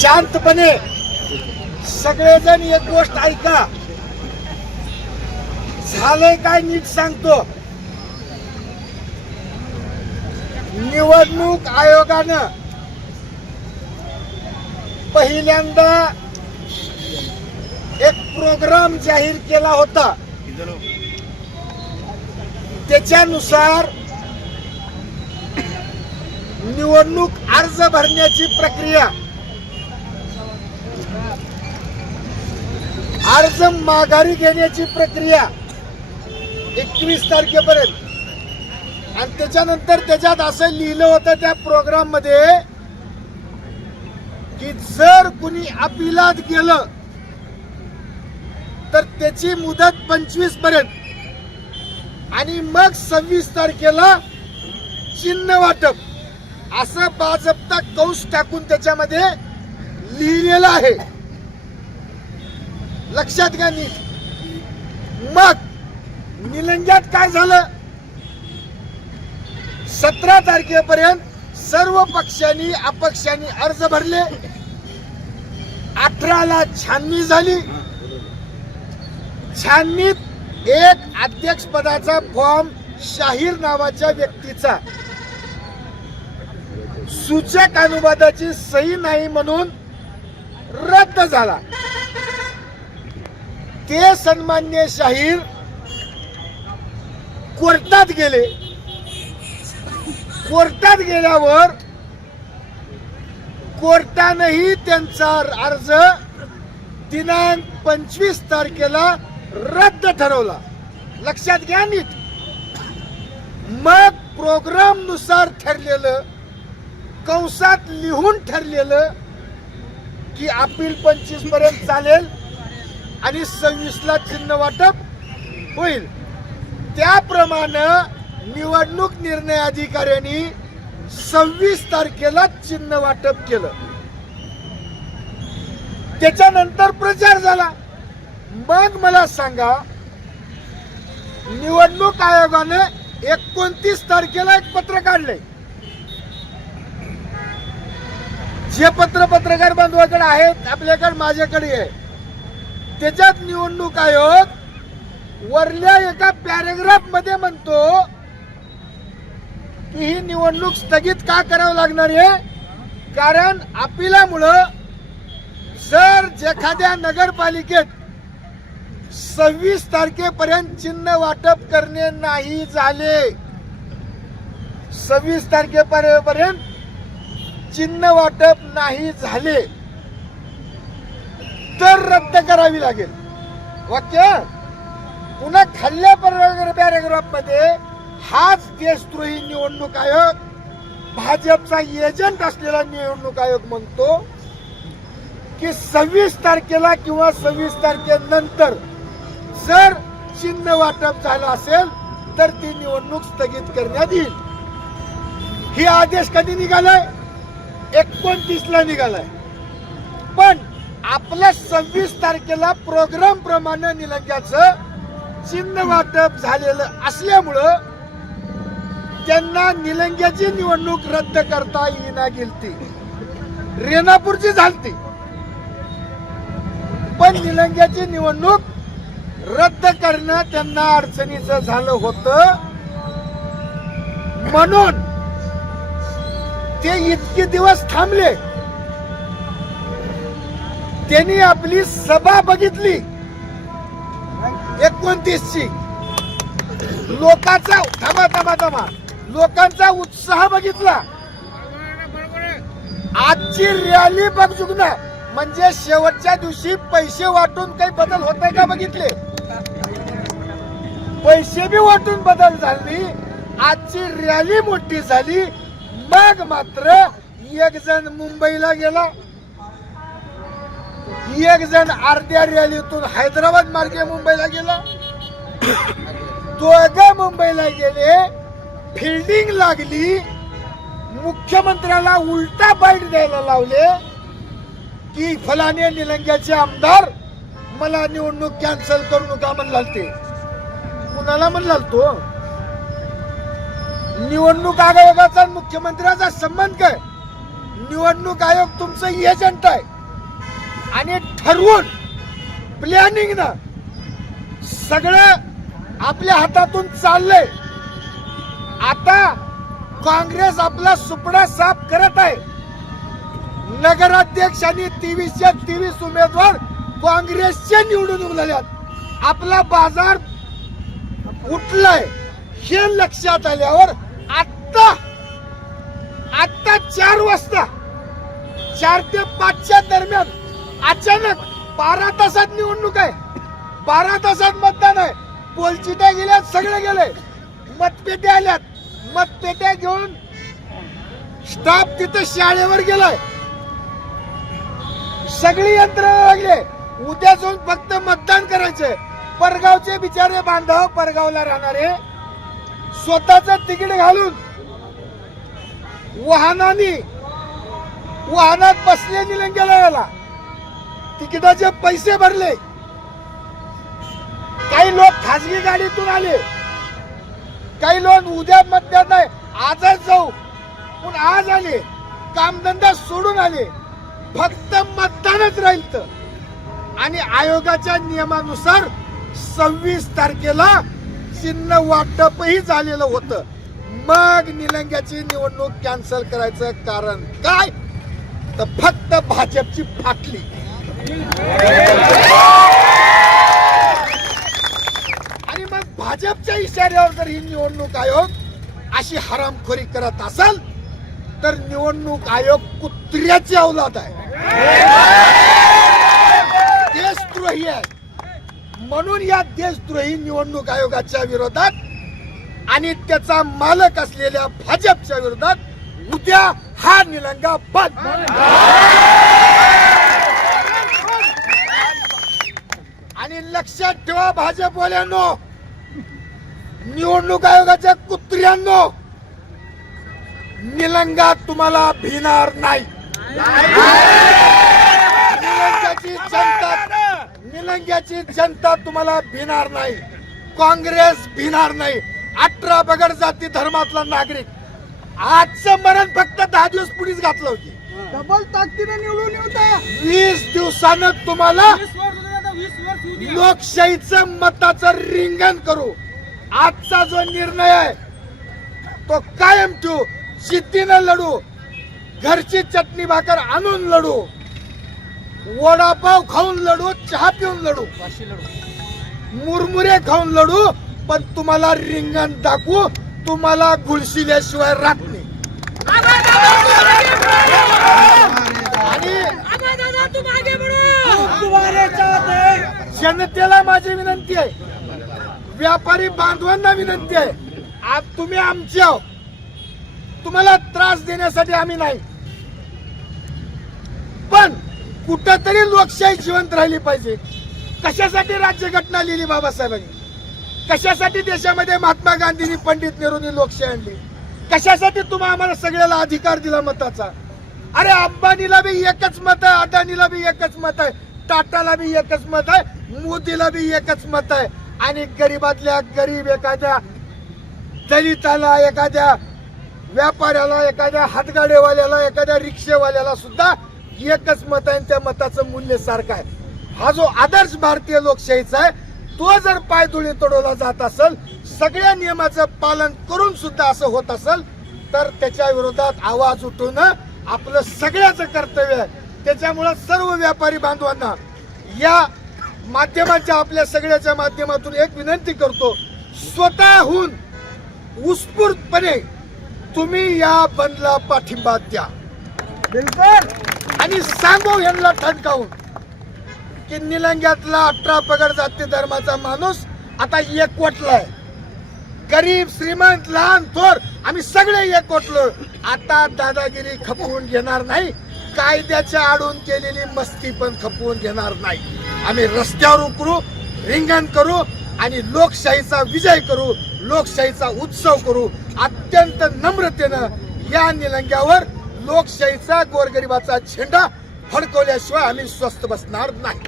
शांतपणे सगळेजण एक गोष्ट ऐका. झालंय काय नीट सांगतो. निवडणूक आयोगानं पहिल्यांदा एक प्रोग्राम जाहीर केला होता. त्याच्यानुसार निवडणूक अर्ज भरण्याची प्रक्रिया अर्ज माघारी घेण्याची प्रक्रिया एकवीस तारखेपर्यंत. आणि त्याच्यानंतर त्याच्यात असं लिहिलं होतं त्या प्रोग्राममध्ये की जर कुणी अपिलात गेलं तर त्याची मुदत पंचवीसपर्यंत आणि मग सव्वीस तारखेला चिन्ह वाटप. असं बाजप्ता कौश टाकून त्याच्यामध्ये लिहिलेलं आहे. लक्षात घ्या नीट. मग निलंग्यात काय झालं? सतरा तारखेपर्यंत सर्व पक्षांनी अपक्षांनी अर्ज भरले. अठराला छाननी झाली. छाननीत एक अध्यक्ष पदाचा फॉर्म शाहीर नावाच्या व्यक्तीचा. सूचक अनुवादाची सही नाही म्हणून रद्द झाला. ते सन्मान्य शाहीर कोर्टात गेले. कोर्टात गेल्यावर कोर्टानंही त्यांचा अर्ज दिनांक पंचवीस तारखेला रद्द ठरवला. लक्षात घ्या नीट. मग प्रोग्रामनुसार ठरलेलं कंसात लिहून ठरलेलं की अपील पंचवीसपर्यंत चालेल आणि सव्वीसला चिन्ह वाटप होईल. त्याप्रमाणे निवडणूक निर्णय अधिकाऱ्यांनी सव्वीस तारखेला चिन्ह वाटप केलं. त्याच्यानंतर प्रचार झाला. मग मला सांगा निवडणूक आयोगाने एकोणतीस तारखेला एक पत्र काढलंय जे पत्र पत्रकार बांधवाकडे आहेत आपल्याकडे माझ्याकडे आहे. त्याच्यात निवडणूक आयोग वरल्या एका पॅरेग्राफमध्ये म्हणतो की ही निवडणूक स्थगित का करावं लागणार आहे? कारण अपिलामुळं जर एखाद्या नगरपालिकेत सव्वीस तारखेपर्यंत चिन्ह वाटप करणे नाही झाले सव्वीस तारखेपर्यंत चिन्ह वाटप नाही झाले तर रद्द करावी लागेल. वाक्य पुन्हा खाल्ल्या पॅरेग्राफमध्ये हाच देशद्रोही निवडणूक आयोग भाजपचा एजंट असलेला निवडणूक आयोग म्हणतो की सव्वीस तारखेला किंवा सव्वीस तारखेनंतर जर चिन्ह वाटप झालं असेल तर ती निवडणूक स्थगित करण्यात येईल. ही आदेश कधी निघालाय? एकोणतीस ला निघालाय. पण आपल्या सव्वीस तारखेला प्रोग्राम प्रमाणे निलंग्याचं चिन्ह वाटप झालेलं असल्यामुळं त्यांना निलंग्याची निवडणूक रद्द करता येईना गेलती. रेणापूरची झालती. पण निलंग्याची निवडणूक रद्द करणं त्यांना अडचणीचं झालं होतं. म्हणून ते इतके दिवस थांबले. त्यांनी आपली सभा बघितली. एकोणतीस ची लोकांचा थांबा थांबा थांबा. लोकांचा उत्साह बघितला. आजची रॅली बघ ना म्हणजे शेवटच्या दिवशी पैसे वाटून काही बदल होत का बघितले? पैसे बी वाटून बदल झाली. आजची रॅली मोठी झाली. मग मात्र एक जण मुंबईला गेला. एक जण अर्ध्या रॅलीतून हैदराबाद मार्गे मुंबईला गेला. दोघं मुंबईला गेले. फिल्डिंग लागली. मुख्यमंत्र्याला उलटा बाईट द्यायला लावले. की फलाने निलंग्याचे आमदार मला निवडणूक कॅन्सल करू नका म्हणला ते. कुणाला म्हणला तो? निवडणूक आयोगाचा मुख्यमंत्र्याचा संबंध काय? निवडणूक आयोग तुमचं एजंट आहे. आणि ठरवून प्लॅनिंग ना सगळं आपल्या हातातून चाललंय आता काँग्रेस आपला सुपडा साफ करत आहे. नगराध्यक्ष आणि तेवीसच्या तेवीस उमेदवार काँग्रेसचे निवडून उरलेल्यात आपला बाजार उठलाय हे लक्षात आल्यावर आत्ता आत्ता चार वाजता चार ते पाचच्या दरम्यान अचानक बारा तासात निवडणूक आहे. बारा तासात मतदान आहे. पोलचिट्या गेल्यात सगळे गेले. मतपेट्या आल्यात. मतपेट्या घेऊन स्टाफ तिथं शाळेवर गेलाय. सगळी यंत्रणा लागले. उद्या जाऊन फक्त मतदान करायचे परगावचे बिचारे बांधव परगावला राहणारे स्वतःच तिकीट घालून वाहनानी वाहनात बसले निलंग्याला याला. तिकिटाचे पैसे भरले. काही लोक खासगी गाडीतून आले. काही लोक उद्या मतदान नाही आजच जाऊ. पण आज आले. कामधंदा सोडून आले. फक्त मतदानच राहील तर. आणि आयोगाच्या नियमानुसार सव्वीस तारखेला चिन्ह वाटपही झालेलं होतं. मग निलंग्याची निवडणूक कॅन्सल करायचं कारण काय? तर फक्त भाजपची फाटली. आणि मग भाजपच्या इशाऱ्यावर जर ही निवडणूक आयोग अशी हरामखोरी करत असेल तर निवडणूक आयोग कुत्र्याची अवलाद आहे. देशद्रोही आहे. म्हणून या देशद्रोही निवडणूक आयोगाच्या विरोधात आणि त्याचा मालक असलेल्या भाजपच्या विरोधात उद्या हा निलंगा बंद आणि लक्षात ठेवा भाजपवाल्यांनो. निवडणूक आयोगाच्या कुत्र्यांनो. निलंगा तुम्हाला भिणार नाही. निलंग्याची जनता निलंग्याची जनता तुम्हाला भिणार नाही. काँग्रेस भिणार नाही. अठरा बगड जाती धर्मातला नागरिक. आजचं मरण फक्त दहा दिवस पुढेच घातलं होती. डबल ताकदीनं निवडून येता वीस दिवसानं तुम्हाला लोकशाहीचं मताचं रिंगण करू. आजचा जो निर्णय आहे तो कायम ठेवू. जिद्दीनं लढू. घरची चटणी भाकर आणून लढू. वडापाव खाऊन लढू चहा पिऊन लढू. मुरमुरे खाऊन लढू पण तुम्हाला रिंगण दाखवू तुम्हाला गुळशिल्याशिवाय राहत नाही आणि जनतेला माझी विनंती आहे. व्यापारी बांधवांना विनंती आहे. आज तुम्ही आमचे आहो तुम्हाला त्रास देण्यासाठी आम्ही नाही. पण कुठंतरी लोकशाही जिवंत राहिली पाहिजे. कशासाठी राज्यघटना लिहिली बाबासाहेबांनी? कशासाठी देशामध्ये महात्मा गांधींनी पंडित नेहरूंनी लोकशाही आणली? कशासाठी तुम्ही आम्हाला सगळ्याला अधिकार दिला मताचा? अरे अंबानीला बी एकच मत आहे अदानीला बी एकच मत आहे. टाटाला बी एकच मत आहे मोदीला बी एकच मत आहे. आणि गरीबातल्या गरीब एखाद्या दलिताला एखाद्या व्यापाऱ्याला एखाद्या हातगाडेवाल्याला एखाद्या रिक्षेवाल्याला सुद्धा एकच मत आहे आणि त्या मताचं मूल्य सारखं आहे. हा जो आदर्श भारतीय लोकशाहीचा आहे तो जर पायदुळी तोडवला जात असेल सगळ्या नियमाचं पालन करून सुद्धा असं होत असेल तर त्याच्या विरोधात आवाज उठवणं आपलं सगळ्याचं कर्तव्य आहे. त्याच्यामुळं सर्व व्यापारी बांधवांना या माध्यमाच्या आपल्या सगळ्याच्या माध्यमातून एक विनंती करतो स्वतःहून उत्स्फूर्तपणे तुम्ही या बंदला पाठिंबा द्या. बिलकुल. आणि सांगू यांना ठणकावून की निलंग्यातला अठरा पगड जाती धर्माचा माणूस आता एकवटलाय गरीब श्रीमंत लहान थोर आम्ही सगळे एकवटलो. आता दादागिरी खपवून घेणार नाही. कायद्याच्या आडून केलेली मस्ती पण खपवून घेणार नाही. आम्ही रस्त्यावर उकरू रिंगण करू आणि लोकशाहीचा विजय करू लोकशाहीचा उत्सव करू. अत्यंत नम्रतेनं या निलंग्यावर लोकशाहीचा गोरगरिबाचा झेंडा फडकवल्याशिवाय आम्ही स्वस्थ बसणार नाही.